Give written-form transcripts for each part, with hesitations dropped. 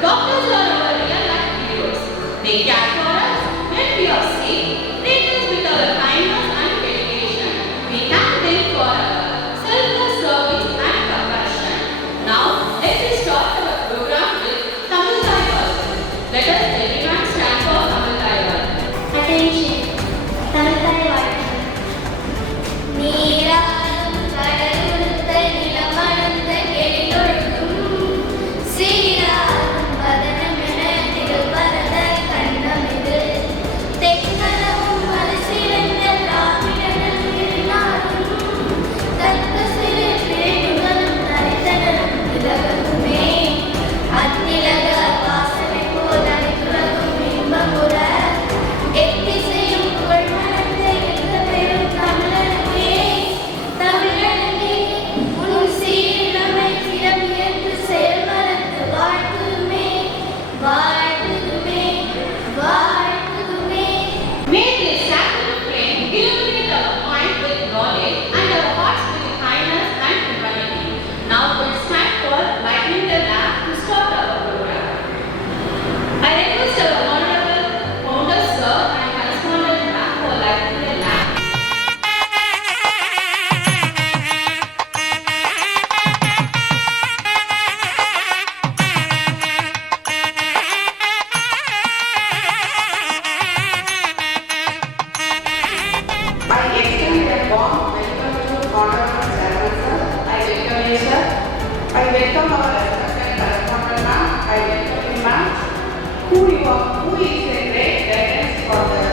Doctors are our real life heroes. They care for us when we are sick, treat us with our kindness and dedication. We thank them for our selfless service and compassion. Now, let us start our program with Tamil Thai வாழ்த்து. Let us everyone stand for Tamil Thai வாழ்த்து. Attention. Tamil Thai வாழ்த்து. நீராடும் கடலுடுத்த நிலமடந்த கெளிலொழுகும் சீராடும் வதனமென திகழ்வரத கண்டமிது தெக்கலவும் மறுசிறந்த திராவிடர்கள் திருநாடும் தக்க சிறு பிழைகளும் தரித்தனரும் திலகமுமே அத்திலக வாசனை போல் அனைத்துலகும் இன்பமுற எத்திசையும் புகழ் மணந்த எந்த பெரும் தமிழனுக்கே தமிழனுக்கே உன் சீரிழமை சிறமியன்று செயல்மறந்து வாழ்த்துதுமே வாழ்த்துதுமே வாழ்த்துதுமே. May this sacred flame illuminate our mind with knowledge and our hearts with kindness and humanity. Now it's time for lighting the lamp to start our program. I request our honorable founder sir and correspondent ma'am for lighting the lamp. I extend a warm welcome to Honorable Chairman Sir. I welcome you, sir. I welcome our respected correspondent ma'am. I welcome you, ma'am. Who is a great guidance for the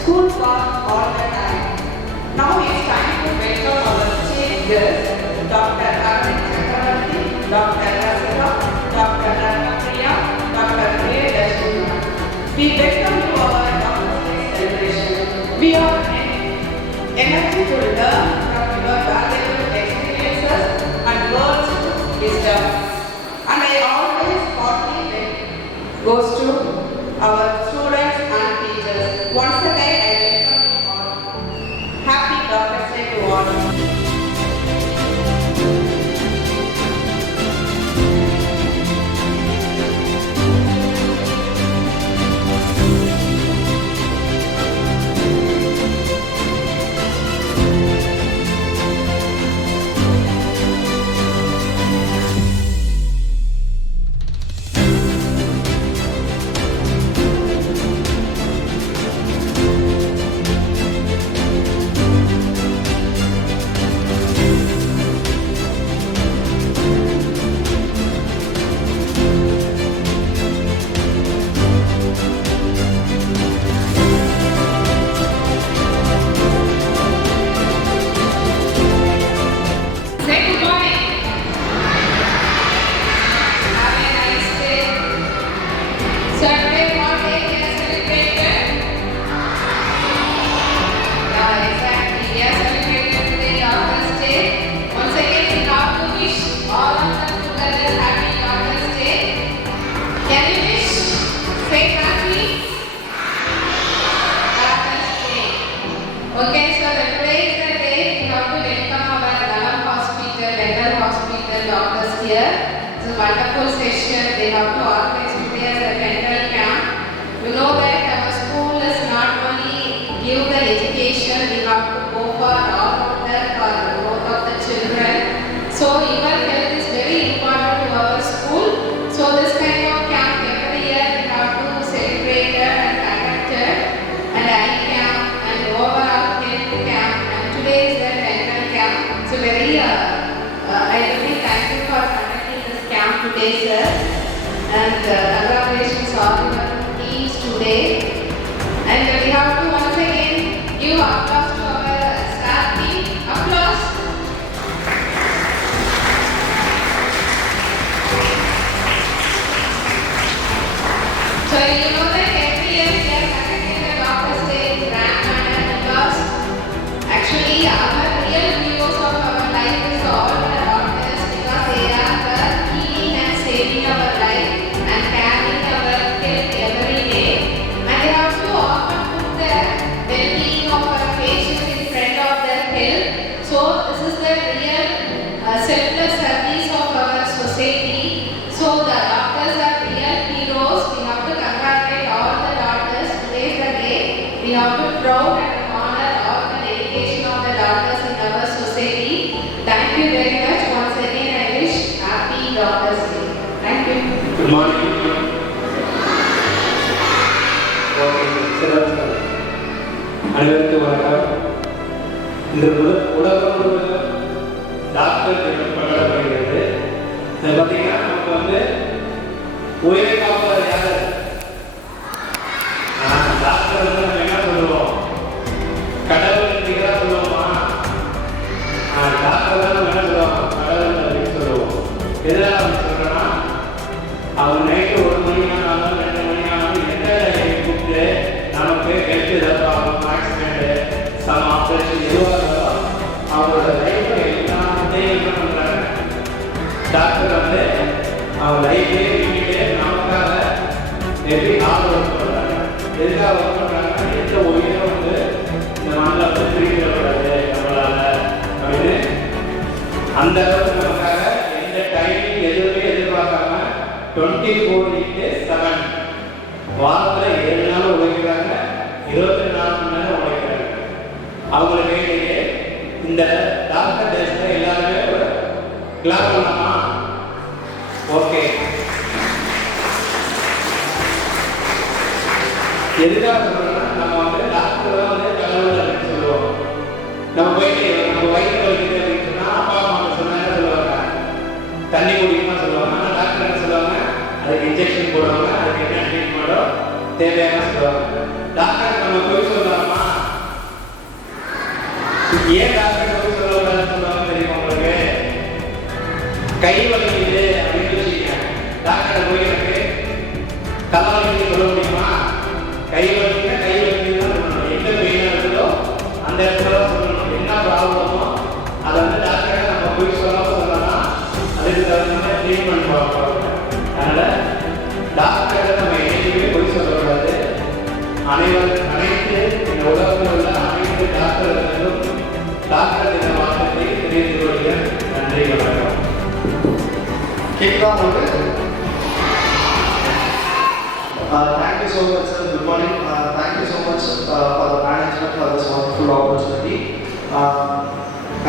school for all the time. Now it's time to welcome our chief guest, Dr. Arvind Chakravarti, Dr. Rasila, Dr. Ratnapriya, Dr. A. Dashima. We welcome to our Doctor's Day celebration. We are energy to learn from your valuable experiences and words of wisdom. And I always partly goes to our students and teachers. Once again, I welcome you all. Happy Doctor's Day to all. Say good morning. Have a nice day. So today what day we are celebrating? Yeah, exactly. We are celebrating today Doctor's Day. Once again, we have to wish all of them together happy Doctor's Day. Can you wish? Say happy Doctor's Day. Okay, so today is the day we have to welcome our Dalam Hospital, Dental Hospital doctors here. It's a wonderful session. They have to organize today as a dental camp. You know that our school is not only give the education, we have to go for all of that for the growth of the children. So your health is very important to our school. So this kind of camp every year we have to celebrate and conduct it. And eye camp and overall health camp. And today is the dental camp. So very I really thank you for conducting this camp today, sir. And congratulations all your teams today. And we have to once again give applause to our staff team. Applause. So you know that every year we are conducting the Doctor's Day in grand manner because actually our real heroes of our life is all the doctors because they are the healing and saving our life and carrying our health every day. And they have to often put the well-being of our patients in front of their health. So this is the real selfless service of our society. So the doctors are real அனைவருக்கும் வணக்கம். இன்று உலகம் முழுவதும் doctor தினம் கொண்டாடப்படுகிறது. அது பார்த்தீங்கன்னா நமக்கு வந்து உயிரை காப்பவர் யாரு? டாக்டர் வந்து நம்ம என்ன சொல்லுவோம்? கடவுள் நீங்க சொல்லுவோமா? டாக்டர் தான் நம்ம என்ன சொல்லுவோம்? கடவுள் அப்படின்னு சொல்லுவோம். எதனால அப்படி சொல்றோம்னா அவர் நைட்டு 1 மணி ஆனாலும் 2 மணி ஆனாலும் எந்த கூப்பிட்டு நமக்கு ஹெல்த் ஏதாவது ஆகும், ஆக்சிடென்ட், சம் ஆப்ரேஷன் எதுவாக இருந்தாலும் அவரோட லைஃப்பை எல்லாமே என்ன பண்ணுறாங்க? டாக்டர் வந்து அவர் லைஃபே வீட்டிலே நமக்காக எப்படி ஹார்ட் ஒர்க் பண்ணுறாங்க. எதுக்காக ஒர்க் பண்ணுறாங்கன்னா எந்த உயிரை வந்து இந்த மண்ணில் வந்து பிரிக்கப்படாது நம்மளால் அப்படின்னு அந்த அளவுக்கு நமக்காக எந்த டைமிங் எதுவுமே எதிர்பார்க்காம 24/7 வாரத்தில் 7 நாள் உழைக்கிறாங்க, 24 மணி நேரம் உழைக்கிறாங்க. அவங்களுக்கு இந்த டாக்டர் டேஸ்ல எல்லாருமே ஒரு கிளாஸ் பண்ணலாமா? ஓகே. எதுக்காக சொல்றோம்னா நம்ம வந்து டாக்டர் தான் வந்து கடவுள் அப்படின்னு சொல்லுவோம். நம்ம போயிட்டு நம்ம வயிற்று வலிக்குது அப்படின்னு சொன்னா அப்பா அம்மா சொன்னா என்ன சொல்லுவாங்க? தண்ணி குடிக்கணுமா சொல்லுவாங்க. ஆனால் டாக்டர் என்ன சொல்லுவாங்க? அதுக்கு இன்ஜெக்ஷன் போடுவாங்க, அதுக்கு என்ன ட்ரீட்மெண்ட்டோ தேவையான சொல்லுவாங்க. டாக்டர் நம்ம போய் சொல்லலாமா? ஏன் டாக்டர் போய் சொல்லக்கூடாதுன்னு சொல்லுவாங்க தெரியுமா உங்களுக்கு? கை வலிக்குது அப்படின்னு வச்சுக்கீங்க, டாக்டர் போய் எனக்கு தலைவலிக்கு சொல்ல முடியுமா? கை வலிக்குன்னா கை வலிக்குன்னு தான் சொல்லணும். எந்த பெயினாக இருக்குதோ அந்த இடத்துல தான் சொல்லணும். என்ன ப்ராப்ளமோ அதை வந்து டாக்டரை நம்ம போய் சொல்லலாம். அதுக்கு தகுந்த ட்ரீட்மெண்ட் பார்ப்பாங்க. அதனால் டாக்டரை நம்ம என்னைக்குமே போய் சொல்லக்கூடாது. அனைத்து இந்த உலகத்தில் உள்ள அனைத்து டாக்டர்களும் டாக்டர் தின வார்த்தையை தெரிந்து கொள்கிற நன்றி வணக்கம். கேட்கலாம் உங்களுக்கு? Thank you so much, sir. Good morning. Thank you so much for the management for this wonderful opportunity.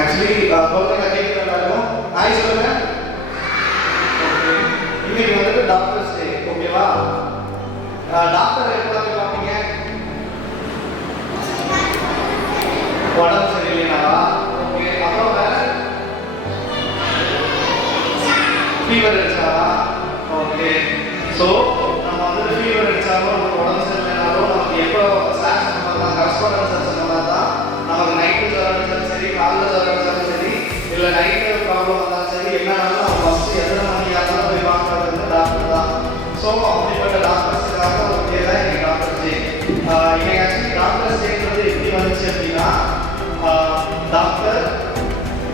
Actually, குழந்தைங்க கேட்குறாங்க. ஹாய் சொல்லுங்க. ஓகே. இன்னைக்கு வந்துட்டு டாக்டர்ஸ் டே, ஓகேவா? டாக்டர் எப்போ பார்ப்பீங்க? உடம்பு சரியில்லைனாவா? ஓகே. அப்புறம் வேற ஃபீவர் அடிச்சாவா? ஓகே. ஸோ நம்ம வந்து ஃபீவர் அடித்தாலும் நமக்கு உடம்பு சரியில்லைனாலும் நமக்கு எப்போ ஸ்லாக்ஸ் பண்ணலாம், கரஸ்பாண்டன்ஸ் அந்த மாதிரி தான். நமக்கு நைட்டு ஜுரம் அடித்தாலும் சரி, காலையில் ஜுரம் அடித்தாலும் சரி, இல்லை நைட்டு ப்ராப்ளம் வந்தாலும் சரி, என்னன்னாலும் நம்ம ஃபஸ்ட்டு எத்தனை மணியாக இருந்தாலும் போய் பார்க்கறது வந்து டாக்டர் தான். ஸோ அப்படிப்பட்ட டாக்டர்ஸுக்காக ஒரு பேர் தான் இன்னைக்கு டாக்டர் டே. இன்னைக்கு ஆக்சுவலி டாக்டர்ஸ் டேன்றது எப்படி வந்துச்சு அப்படின்னா, டாக்டர்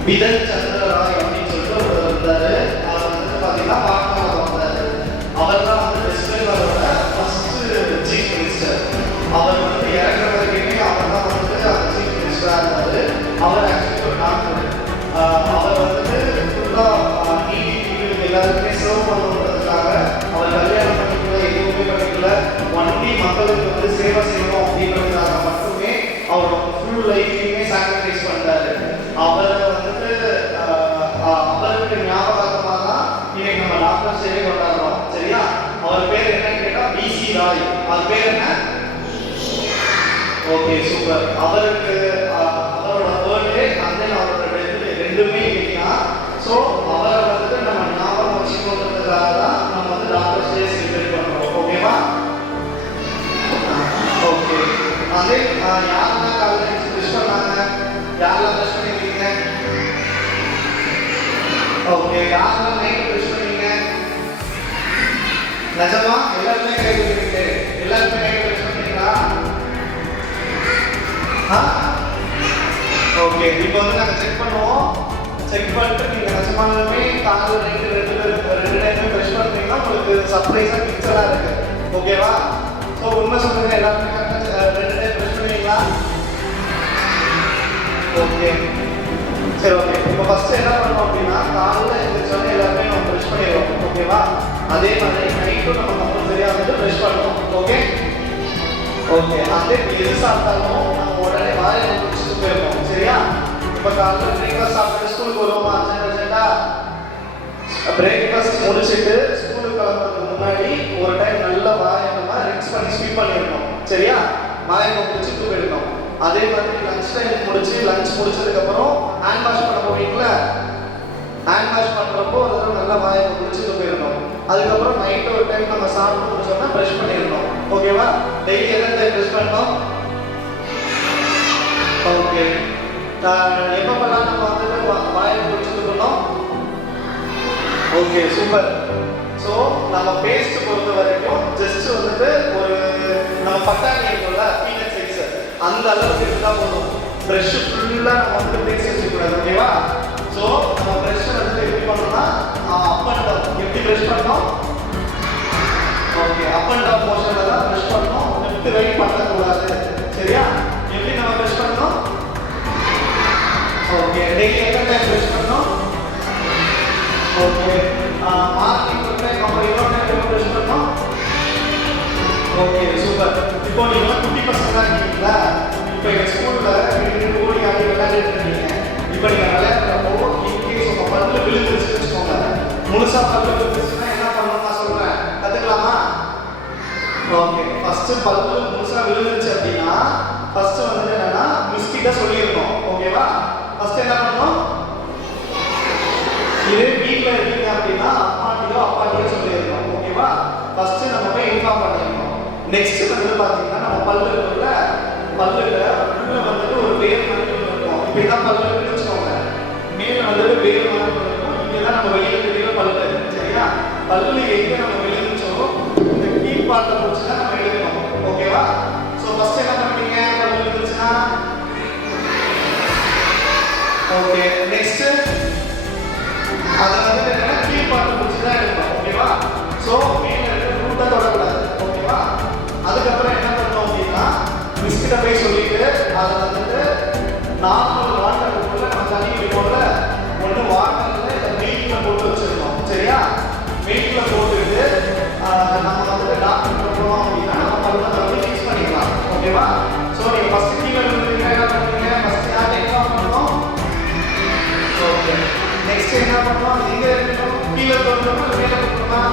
பிதன் சந்திர ராய் அப்படின்னு சொல்லிட்டு ஒருத்தர் இருந்தார். அவர் வந்து பார்த்தீங்கன்னா பாட்னாவில் வந்தார். அவர் தான் வந்து வெஸ்ட் பெங்காலோட ஃபஸ்ட்டு சீஃப் மினிஸ்டர். அவர் வந்து இறக்குற வரைக்குமே அவர் தான் வந்து அந்த சீஃப் மினிஸ்டராக இருந்தார். அவர் ஆக்சுவலி ஒரு டாக்டர். அவர் வந்து ஃபுல்லாக நீதி எல்லாருக்குமே சர்வ் பண்ணணுன்றதுக்காக அவர் கல்யாணம் பண்ணிக்கல, எதுவுமே பண்ணிக்கல, ஒன்லி மக்களுக்கு வந்து சேவை செய்யணும் அப்படின்றதுக்காக மட்டுமே அவர் ஃபுல் லைஃபையுமே சாக்ரிஃபைஸ் பண்ணுறாரு. அவரை வந்துட்டு அவருக்கு ஞாபகமாக தான் இன்னைக்கு நம்ம டாக்டர் சேவை கொண்டாடுறோம். சரியா? அவர் பேர் என்னன்னு கேட்டால் பிசி ராய். அவர் பேர் என்ன? Okay, super. அவருக்கு அவரோட பர்த்டே அந்த அவரோட டெத் ரெண்டுமே இல்லையா? ஸோ அவரை வந்துட்டு நம்ம ஞாபகம் வச்சுக்கணுன்றதுக்காக தான் நம்ம வந்து டாக்டர் டே செலிப்ரேட் பண்ணுறோம். ஓகேவா? ஓகே. அதே யாரெல்லாம் காலேஜ் விஷ் பண்ணாங்க? யாரெல்லாம் விஷ் பண்ணிருக்கீங்க? ஓகே. யாரெல்லாம் நைட் விஷ் பண்ணீங்க? நிஜமா எல்லாருமே கை கொடுத்துருக்கு. எல்லாருமே நைட் விஷ் பண்ணீங்களா? ஓகே. இப்போ வந்து நாங்கள் செக் பண்ணுவோம். செக் பண்ணிட்டு நீங்கள் நிஜமாலுமே காலையில் நைட்டு ரெண்டு டைமே விஷ் பண்ணுறீங்கன்னா உங்களுக்கு சர்ப்ரைஸாக பிக்சராக இருக்குது. ஓகேவா? ஸோ உண்மை சொல்லுங்கள், எல்லாருமே கரெக்டாக 2 டைம் விஷ் பண்ணுவீங்களா? ஓகே, சரி. ஓகே. இப்போ ஃபஸ்ட்டு என்ன பண்ணோம் அப்படின்னா, காலையில் எழுந்திரிச்சோன்னே எல்லாருமே நம்ம ப்ரெஷ் பண்ணிடுவோம். ஓகேவா? அதே மாதிரி நைட்டும் நம்ம கம்பல்சரியாக வந்துட்டு ப்ரெஷ் பண்ணுவோம். Okay okay. அதே எது சாப்பிட்டாலும் நம்ம உடனே வாயை முடிச்சுட்டு போயிருக்கோம். சரியா? இப்போ காலையில் பிரேக்ஃபாஸ்ட் சாப்பிட்டு ஸ்கூலுக்கு வருவோமா? அர்ஜென்ட்டாக பிரேக்ஃபாஸ்ட் முடிச்சுட்டு ஸ்கூலுக்கு கிளம்புறதுக்கு முன்னாடி ஒரு டைம் நல்லா வாயை நம்ம ரின்ஸ் பண்ணி ஸ்வீப் பண்ணிடணும். சரியா? வாயை முடிச்சுட்டு போயிருக்கோம். அதே மாதிரி லஞ்ச் டைம் லஞ்ச் முடிச்சதுக்கப்புறம் ஹேண்ட் வாஷ் பண்ண போவீங்களா? ஹேண்ட் வாஷ் பண்ணுறப்போ ஒரு தடவை நல்லா வாயை குடிச்சிட்டு போயிடணும். அதுக்கப்புறம் நைட்டு ஒரு டைம் நம்ம சாப்பிட்டு முடிச்சோம்னா ப்ரெஷ் பண்ணிடணும். ஓகேவா? டெய்லி எத்தனை டைம் ப்ரெஷ் பண்ணணும்? ஓகே. எப்பப்பெல்லாம் நம்ம வந்துட்டு வாயை குடிச்சிட்டு இருக்கணும்? Okay, super. ஸோ நம்ம பேஸ்ட் பொறுத்த வரைக்கும் ஜஸ்ட் வந்துட்டு ஒரு நம்ம பட்டாணி இருக்கும்ல பீனட் சைஸ் அந்த அளவுக்கு இருந்தால் போதும். ப்ரெஷ் ஃபுல்லாக நம்ம வந்து பேஸ்ட் வச்சுக்கூடாது. ஓகேவா? ஸோ நம்ம ப்ரெஷ் வந்துட்டு எப்படி பண்ணணும்னா அப் அண்ட் டவுன். எப்படி ப்ரெஷ் பண்ணணும்? ஓகே, அப் அண்ட் டவுன் மோஷனில் தான் ப்ரெஷ் பண்ணணும். லெஃப்ட் ரைட் பண்ணக்கூடாது. சரியா? எப்படி நம்ம ப்ரெஷ் பண்ணணும்? ஓகே, டெய்லி எத்தனை டைம் ப்ரெஷ் பண்ணணும்? ஓகே, மார்னிங் ஒரு டைம் அப்புறம் இன்னொரு டைம் ப்ரெஷ் பண்ணணும். Okay, super. இப்போ நீங்கள் குட்டி பசங்க இருக்கீங்களா? இப்போ எங்கள் ஸ்கூலில் ஓடி ஆடி விளையாடிட்டு இருக்கீங்க. இப்போ நீங்கள் விளையாடுறப்போ இன்கேஸ் உங்கள் பல்லு விழுந்துருச்சுன்னு வச்சுக்கோங்க. முழுசாக பல்லு விழுந்துருச்சுன்னா என்ன பண்ணணும்னு நான் சொல்கிறேன். கற்றுக்கலாமா? ஓகே, ஃபஸ்ட்டு பல்லு முழுசாக விழுந்துருச்சு அப்படின்னா ஃபஸ்ட்டு வந்துட்டு என்னென்னா மிஸ்கிட்ட சொல்லியிருக்கோம். ஓகேவா? ஃபஸ்ட்டு என்ன பண்ணணும்? இதே வீட்டில் இருக்கீங்க அப்படின்னா அப்பாட்டியோ சொல்லியிருக்கோம். ஓகேவா? ஃபஸ்ட்டு நம்ம போய் இன்ஃபார்ம் பண்ணியிருக்கோம். நெக்ஸ்ட்டு வந்துட்டு பார்த்தீங்கன்னா நம்ம பல்லுல உள்ள வந்துட்டு ஒரு வேர் மாதிரி இருக்கும். இப்படி தான் பல்லு வச்சுக்கோங்க. மேலே வந்துட்டு வேர் மாதிரி இருக்கும். இங்கே தான் நம்ம வெளியில் தெரியல பல்லு. சரியா? பல்லு எங்கே நம்ம விழுந்துச்சோ இந்த கீழ் பார்ட்டை முடிச்சு தான் நம்ம எழுதணும். ஓகேவா? ஸோ ஃபஸ்ட்டு என்ன பண்ணுவீங்க? பல்லு விழுந்துச்சுன்னா ஓகே, நெக்ஸ்ட்டு அதை வந்து என்னன்னா கீழ் பார்ட்டை முடிச்சு தான் எழுதணும். ஓகேவா? ஸோ மேலே இருக்கிற ரூட்டை தொடக்கூடாது. ஓகேவா? அதுக்கப்புறம் என்ன பண்ணோம் அப்படின்னா மிஸ்கிட்ட போய் சொல்லிட்டு அதை வந்துட்டு நார்மல் வாட்டருக்குள்ள நம்ம தண்ணி விடுவோம்ல, ஒன்று வாட்டரில் இந்த மில்கில் போட்டு வச்சிருக்கோம். சரியா? மில்கில் போட்டுட்டு நம்ம வந்துட்டு டாக்டர் போனோம் அப்படின்னா நம்ம பல்ல வந்து ஃபிக்ஸ் பண்ணிக்கலாம். ஓகேவா? ஸோ நீங்கள் ஃபஸ்ட்டு கீழே விழுந்துருக்கீங்க, என்ன பண்ணுறீங்க? ஃபஸ்ட்டு யார்கிட்ட இன்ஃபார்ம் பண்ணணும்? ஓகே, நெக்ஸ்ட் என்ன பண்ணணும்? எங்கே இருக்கணும்? கீழே போடணுமா இல்லை மேலே போடணுமா?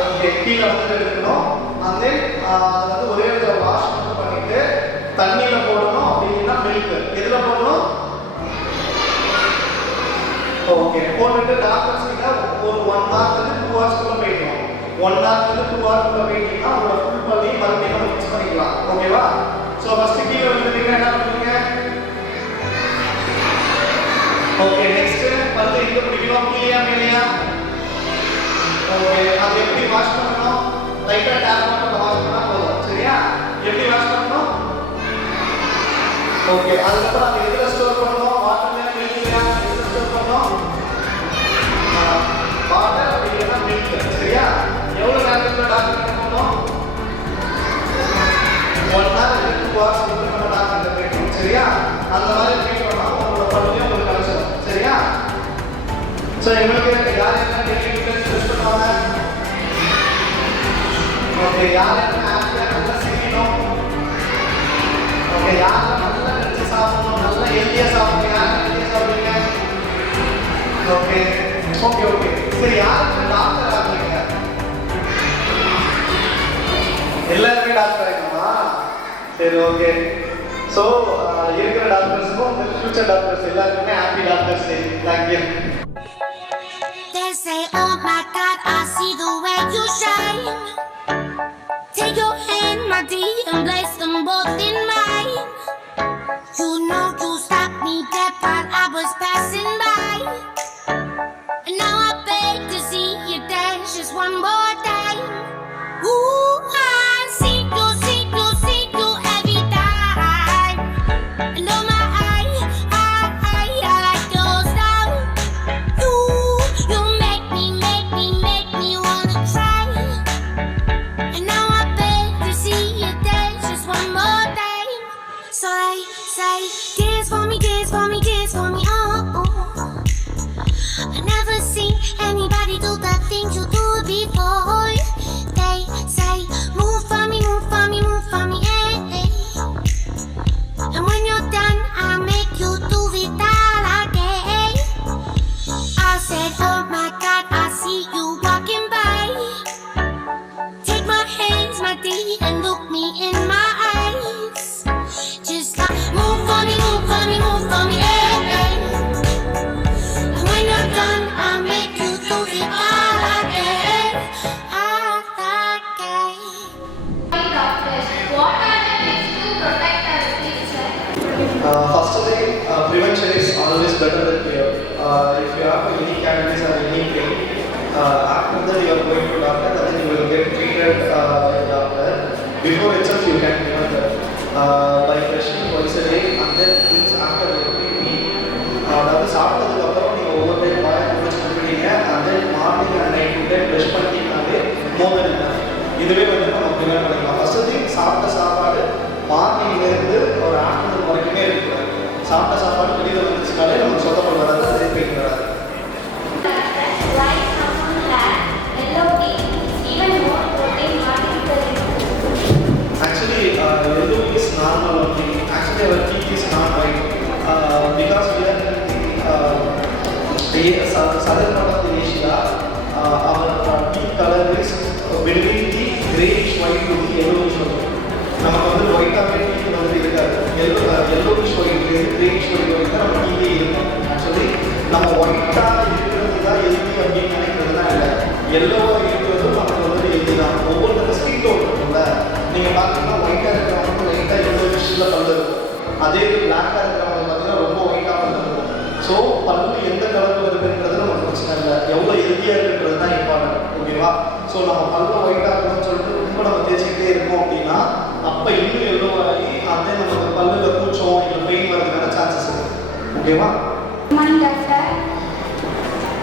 ஓகே, கீழே வந்துட்டு இருக்கணும். அந்த அதை வந்து ஒரே இடத்துல வாஷ் பண்ணிட்டு தண்ணியில் போடணும். அப்படின்னா மில்க் எதில் போடணும்? ஓகே, போட்டுட்டு டாக்டர்ஸ் கிட்ட ஒரு 1 ஹவர்லேருந்து 2 ஹவர்ஸ்க்குள்ள போயிடணும். 1 ஹவர்லேருந்து 2 ஹவர்ஸ்க்குள்ள போயிட்டீங்கன்னா உங்களோட ஃபுல் பண்ணி மறுபடியும் நம்ம மிக்ஸ் பண்ணிக்கலாம். ஓகேவா? ஸோ ஃபஸ்ட்டு கீழே வந்துட்டீங்கன்னா என்ன பண்ணுவீங்க? ஓகே, நெக்ஸ்ட்டு பல்லு எங்கே பிடிக்கணும்? கீழேயா மேலேயா? ஓகே, அது எப்படி வாஷ் பண்ணணும்? லைட்டாக டேப் மட்டும் வாஷ் பண்ணால் போதும். சரியா? எப்படி வாஷ் பண்ணணும்? ஓகே, அதுக்கப்புறம் அது எதில் ஸ்டோர் பண்ணணும்? வாட்டர்லையா மில்க்லையா? எதில் ஸ்டோர் பண்ணணும்? வாட்டர் அப்படி இல்லைன்னா மில்க். சரியா? எவ்வளோ நேரத்தில் டாக்டர் பண்ணணும்? 1 hour 2 hours வந்து நம்ம டாக்டர் போயிடணும். சரியா? அந்த மாதிரி ட்ரீட் பண்ணால் உங்களோட பல்லையும் உங்களுக்கு கழிச்சிடும். சரியா? ஸோ எங்களுக்கு யார் என்ன டெய்லி யூஸ் பண்ணுவாங்க? ஓகே, யார் என்ன ஹாப்பியாக நல்லா செய்யணும்? ஓகே, யார் நல்லா நினச்சி சாப்பிடணும்? நல்லா ஹெல்த்தியாக சாப்பிடுங்க. யார் ஹெல்த்தியாக சாப்பிடுங்க? ஓகே ஓகே ஓகே சரி, யாருக்கு டாக்டர் ஆகுறீங்க? எல்லாருமே டாக்டர் ஆகிக்கணுமா? சரி, ஓகே. ஸோ இருக்கிற டாக்டர்ஸுக்கும் ஃபியூச்சர் டாக்டர்ஸ் எல்லாருக்குமே happy doctors day. Thank you. They say, oh my God, I see the way you shine. Take your hand, my dear, and place them both in mine. You know you stopped me dead while I was passing by. And now I beg to see you dance just one more time. Ooh, I see you every time. And oh my, I like your style. You make me wanna try. And now I beg to see you dance just one more time. First thing, prevention is always better than cure. If you have any cavities or any pain, after that you are going to doctor, then you will get treated by doctor. Before itself you can prevent that by brushing twice a day and then once after every week. அதாவது சாப்பிட்டதுக்கு அப்புறம் நீங்கள் ஒவ்வொரு time வாயை முடிச்சு பண்ணிட்டீங்க and then morning and night two time brush பண்ணிட்டீங்கன்னாவே more then என்ன இதுவே வந்து நம்ம ப்ரிவென்ட் பண்ணிக்கலாம். ஃபர்ஸ்ட் திங் சாப்பிட்ட சாப்பாடு மார்னிங்லேருந்து ஒரு ஆஃப்டர்நூன் வரைக்குமே இருக்கக்கூடாது. சாப்பிட்ட சாப்பாடு வெளியில் வந்துச்சுனாலே நமக்கு சொத்தப்பல் வராது, அதே பெயின் வராது. Why someone had yellow teeth, even more protein, artificial. Actually, yellow is normal only. Actually, our teeth is not white because we are in the southern part of the Asia. Our teeth color is between the greyish white to the yellowish white. நமக்கு வந்து ஒயிட்டாகவே teeth வந்து இருக்காது. yellowish white greyish white வரைக்கும் நம்ம டீத்தே இருக்கும். Actually நம்ம ஒயிட்டாக இருக்கிறது தான் எல்தி அப்படின்னு நினைக்கிறது தான் இல்லை. எல்லோவாக இருக்கிறது நமக்கு வந்து எல்தி தான். ஒவ்வொரு ஸ்கின் டோன் இருக்கும்ல, நீங்கள் பார்த்தீங்கன்னா ஒயிட்டாக இருக்கிறவங்க லைட்டாக yellowishiல் பல்லு இருக்கும். அதே பிளாக்காக இருக்கிறவங்க பார்த்தீங்கன்னா ரொம்ப ஒயிட்டாக பல்லு இருக்கும். ஸோ பல்லு எந்த கலரில் இருக்குன்றது நமக்கு பிரச்சனை இல்லை, எவ்வளோ ஹெல்த்தியாக இருக்குன்றது தான் இம்பார்ட்டன்ட். ஓகேவா? ஸோ நம்ம பல்லு ஒயிட்டாக இருக்கணும்னு சொல்லிட்டு ரொம்ப நம்ம தேய்ச்சிக்கிட்டே இருக்கோம் அப்படின்னா அப்போ இன்னும் எல்லோ ஆகி அதே நமக்கு பல்லில் கூச்சம் இல்லை பெயின் வரதுக்கான சான்சஸ் இருக்குது. ஓகேவா? Morning, doctor.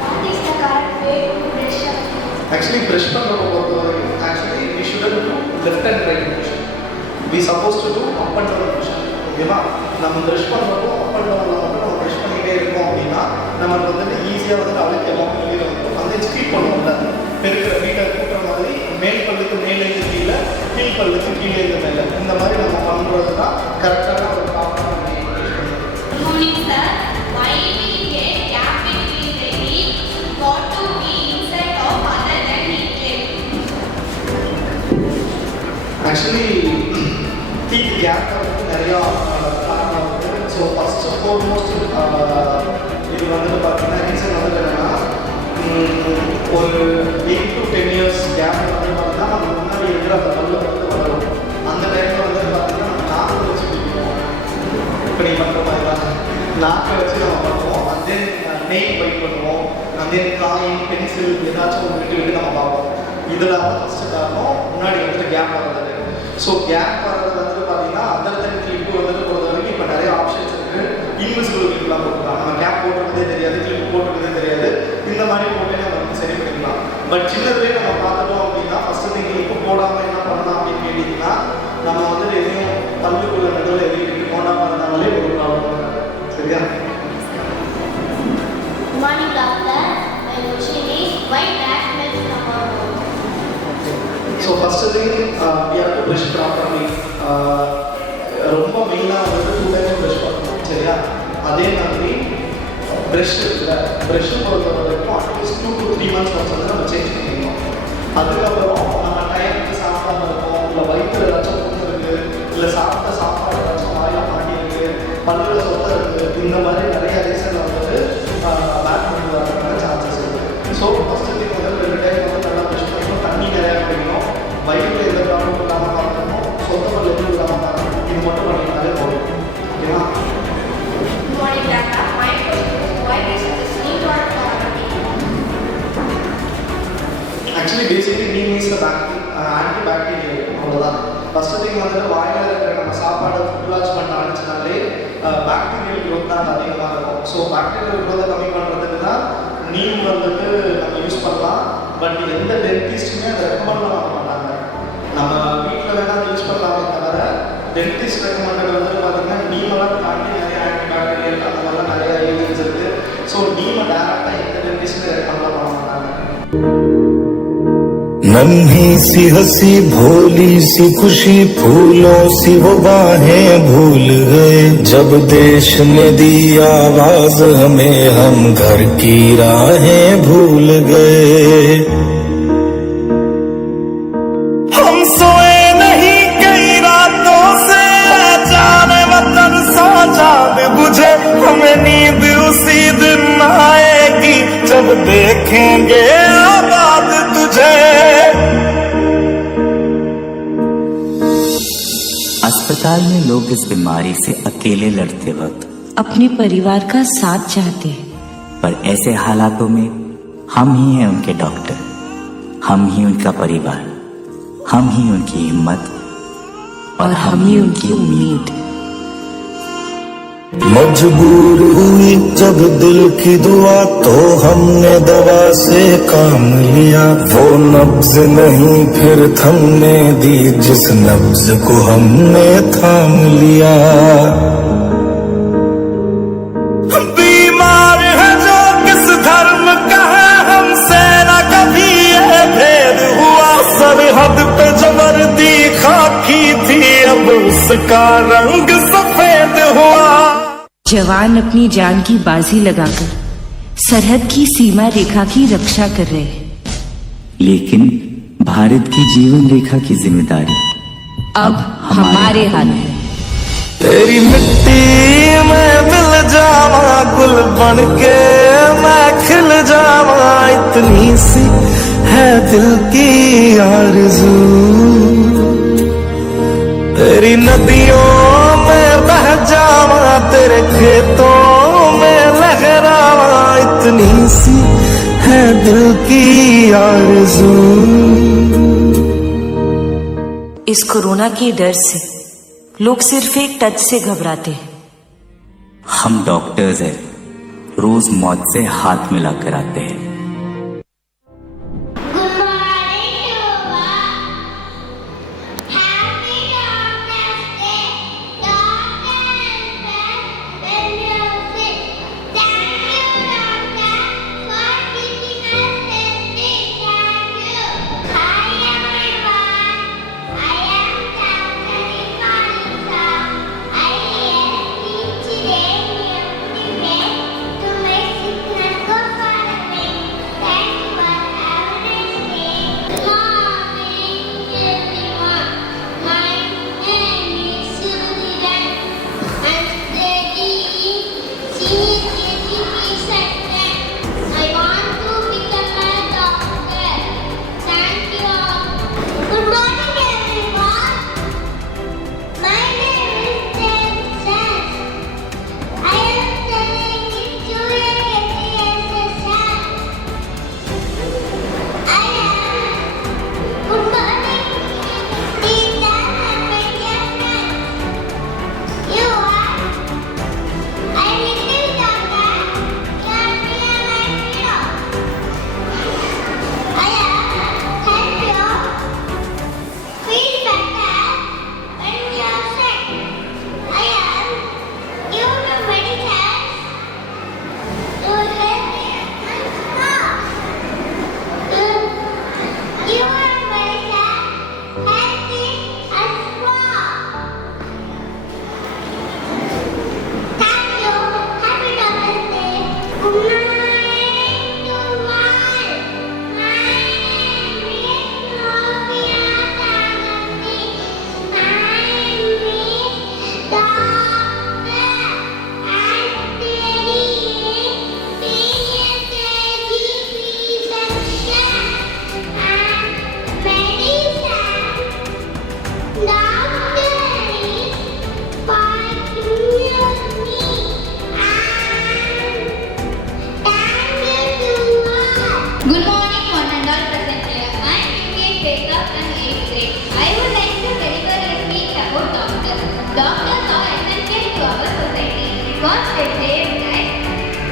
What is the correct way to brush? Actually, brush பண்ணுறப்ப பொறுத்தவரைக்கும் actually we shouldn't do left and right motion. We supposed to do up and down motion. ஓகேவா? நம்ம ப்ரஷ் பண்ணுறப்போ அப் அண்ட் டவுனில் மட்டும் நம்ம ப்ரஷ் பண்ணிகிட்டே இருக்கோம் அப்படின்னா நமக்கு வந்துட்டு ஈஸியாக வந்துட்டு அழுக்கு எல்லாமே வெளியில் வந்துடும். அந்த ஸ்கீப் பண்ணுவோம்ல, பெருக்கிற வீட்டை கூட்டுற மாதிரி மேல் பல்லுக்கு மேலேருந்து கீழே, கீழ் பல்லுக்கு கீழேருந்து மேலே, இந்த மாதிரி நம்ம பண்ணுறது தான் கரெக்டான ஒரு ப்ராப்பரான Good morning, sir. Why we get gap between the teeth? Got to be inside of other than neatly. Actually teeth gap வந்து நிறையா காரணம் இருக்குது. ஸோ ஃபர்ஸ்ட் ஃபோர்மோஸ்ட் இது வந்துட்டு பார்த்தீங்கன்னா ரீசன் வந்து என்னென்னா ஒரு 8 to 10 years கேப் வந்து பார்த்தீங்கன்னா நம்ம முன்னாடி இருக்கிற அந்த பல்லு வந்து வளரும். அந்த டைமில் வந்து பார்த்தீங்கன்னா நம்ம நாக்கை வச்சு பிடிப்போம். இப்போ நீ பண்ணுற மாதிரி தான் நாக்கை வச்சு நம்ம பண்ணுவோம். அண்ட் தென் நெயில் பைட் பண்ணுவோம். அண்ட் தென் காயின் பென்சில் ஏதாச்சும் ஒன்று விட்டு விட்டு நம்ம பார்ப்போம். இதில் தான் ஃபஸ்ட்டு காரணம் முன்னாடி வந்துட்டு கேப் வர்றது. ஸோ கேப் வர்றது வந்துட்டு பார்த்தீங்கன்னா அதர் தென் கிளிப்பு வந்துட்டு பொறுத்த வரைக்கும் இப்போ நிறைய ஆப்ஷன்ஸ் இருக்குது. இன்விசிபிள் கிளிப்லாம் போட்டுக்கலாம். நம்ம கேப் போட்டுறதே தெரியாது, கிளிப் போட்டுறதே தெரியாது. இந்த மாதிரி போட்டு நம்ம வந்து சரி பண்ணிக்கலாம். பட் சின்னதுலேயே நம்ம பார்த்துட்டோம் அப்படின்னா ஃபஸ்ட்டு திங் கிளிப்பு போடாமல் என்ன பண்ணலாம் அப்படின்னு கேட்டிங்கன்னா நம்ம வந்துட்டு எதையும் பல்லுக்குள்ள நடுவில் எதையும் கிளிப் போடாமல் இருந்தாலே ஒரு ப்ராப்ளம். சரியா? Good morning, doctor. My question is why black milk from our mouth? So first thing we have to brush properly. ரொம்ப மெயினாக வந்து 2 times ப்ரஷ் பண்ணணும். சரியா? அதே மாதிரி ப்ரஷ் இருக்குல்ல, ப்ரஷ்ஷு பொறுத்த வரைக்கும் அட்லீஸ்ட் 2 to 3 months ஒன்ஸ் வந்து நம்ம சேஞ்ச் பண்ணிக்கணும். அதுக்கப்புறம் நம்ம டைமுக்கு சாப்பிடாம இருக்கோம், இல்லை வயிற்றில் ஏதாச்சும் புண்ணு இருக்குது, இல்லை சாப்பிட்ட சாப்பாடு ஏதாச்சும் வாயில் மாட்டியிருக்கு, பல்லில் சொத்தை இருக்குது, இந்த மாதிரி நிறைய ரீசன் வந்துட்டு பேக் பண்ணி வரதுக்கான சான்சஸ் இருக்குது. ஸோ ஃபஸ்ட்டு திங் வந்து 2 டைம் வந்து நல்லா ப்ரஷ் பண்ணணும், தண்ணி நிறையா குடிக்கணும், வயிற்றில் எந்த ப்ராப்ளம் இல்லாமல் பார்க்கணும், சொந்த பல் எதுவும் இல்லாமல் பார்க்கணும். இது மட்டும் பண்ணிங்கனாலே போதும். ஓகேவா? Good morning, doctor. My question is why is the sleep work actually basically நீ மீன்ஸ் த ஆன்டி பாக்டீரியல். அவ்வளோதான். ஃபஸ்ட்டு திங் வந்துட்டு வாயில் இருக்கிற நம்ம சாப்பாடு ஃபுட் லான்ச் பண்ண ஆரம்பிச்சனாலே பாக்டீரியல் க்ரோத் தான் அதிகமாக இருக்கும். ஸோ பாக்டீரியல் க்ரோத்தை கம்மி பண்ணுறதுக்கு தான் நீம் வந்துட்டு நம்ம யூஸ் பண்ணலாம். பட் எந்த டென்டிஸ்ட்டுமே அதை ரெக்கமெண்ட் பண்ண மாட்டாங்க. நம்ம வீட்டில் வேணால் யூஸ் பண்ணலாமே தவிர டென்டிஸ்ட் ரெக்கமெண்டட் வந்து பார்த்தீங்கன்னா நீமெல்லாம் தாண்டி நிறைய ஆன்டி பாக்டீரியல் அந்த மாதிரிலாம் நிறைய ஏஜென்ட்ஸ் இருக்குது. ஸோ நீமை டேரெக்டாக எந்த டென்டிஸ்ட்டுமே ரெக்கமெண்ட் பண்ண மாட்டாங்க. नन्ही सी हंसी भोली सी खुशी फूलों सी वो बाहें भूल गए जब देश ने दी आवाज हमें हम घर की राहें भूल गए हम सोए नहीं कई रातों से जाने वतन सा चांद बुझे हमें नींद उसी दिन आएगी जब देखेंगे आबाद तुझे अस्पताल में लोग इस बीमारी से अकेले लड़ते वक्त अपने परिवार का साथ चाहते हैं, पर ऐसे हालातों में हम ही हैं उनके डॉक्टर, हम ही उनका परिवार, हम ही उनकी हिम्मत और हम ही उनकी उम्मीद। मजबूर हुई जब दिल की दुआ तो हमने दवा से काम लिया, वो नब्ज नहीं फिर थमने दी जिस नब्ज को हमने थाम लिया। बीमार है जो किस धर्म का है हमसे न कभी ये भेद हुआ, सरहद पे जो वर्दी खाकी थी अब उसका रंग सफेद हुआ। जवान अपनी जान की बाजी लगाकर सरहद की सीमा रेखा की रक्षा कर रहे हैं, लेकिन भारत की जीवन रेखा की जिम्मेदारी अब हमारे हाथ में। तेरी मिट्टी में मिल जावा गुल बन के मैं खिल जावा, इतनी सी है दिल की आरज़ू। तेरी नदियों में बह जावा तेरे खेतों में लहरावा, इतनी सी है दिल की आरज़ू। इस कोरोना के डर से लोग सिर्फ एक टच से घबराते हैं। हम डॉक्टर्स हैं, रोज मौत से हाथ मिलाकर आते हैं।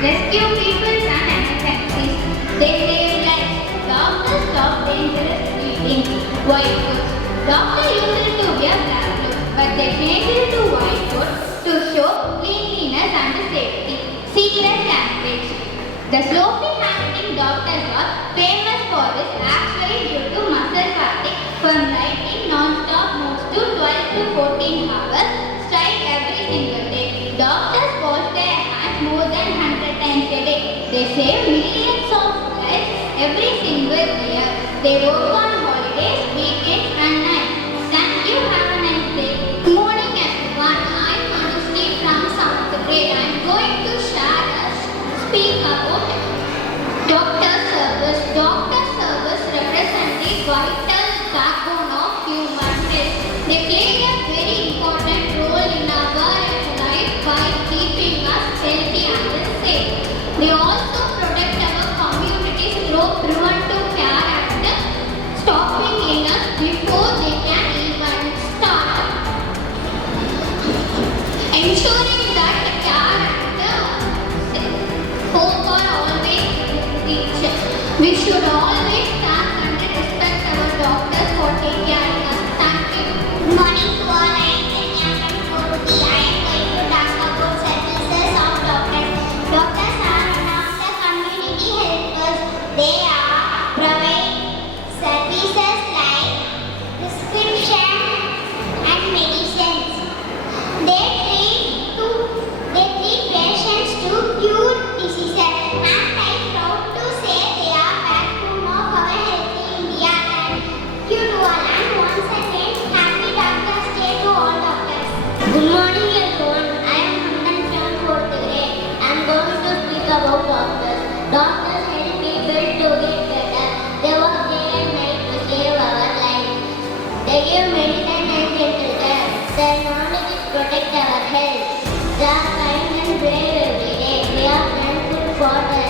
Rescue people and emergencies. They save lives. Doctors stop dangerous eating white goods. Doctors used to wear black clothes, but they changed it to white goods to show cleanliness and safety. Secret campaigns. The slowly happening doctor was famous for his actually due to muscle fatigue from writing non-stop moves to 12 to 14 hours straight every single day. Doctors wash their hands more than 100 times a day. They save millions of lives every single year. They work on holidays, weekends and nights. Thank you. Have a nice day. Good morning everyone. I'm Manushree from 7th grade. I'm going to speak about doctor service. Doctor service represents the vital backbone of human health. They play a very important We should always thank and respect our doctors for taking care of us. Thank you. Good morning to all. I am Kenya from 4D. I am going to talk about services of doctors. Doctors are one of the community helpers. They provide services like prescription and medicines. They treat patients to cure diseases. And I am proud to say they are backbone of our healthy India. Thank you to all. And once again, happy Doctors Day to all doctors. Good morning everyone. I am Handan from 4th grade. I am going to speak about doctors. Doctors help people to get better. They work day and night to save our life. They give medicine and dental care. Their knowledge is protect our health. They are kind and brave every day. We are thankful for their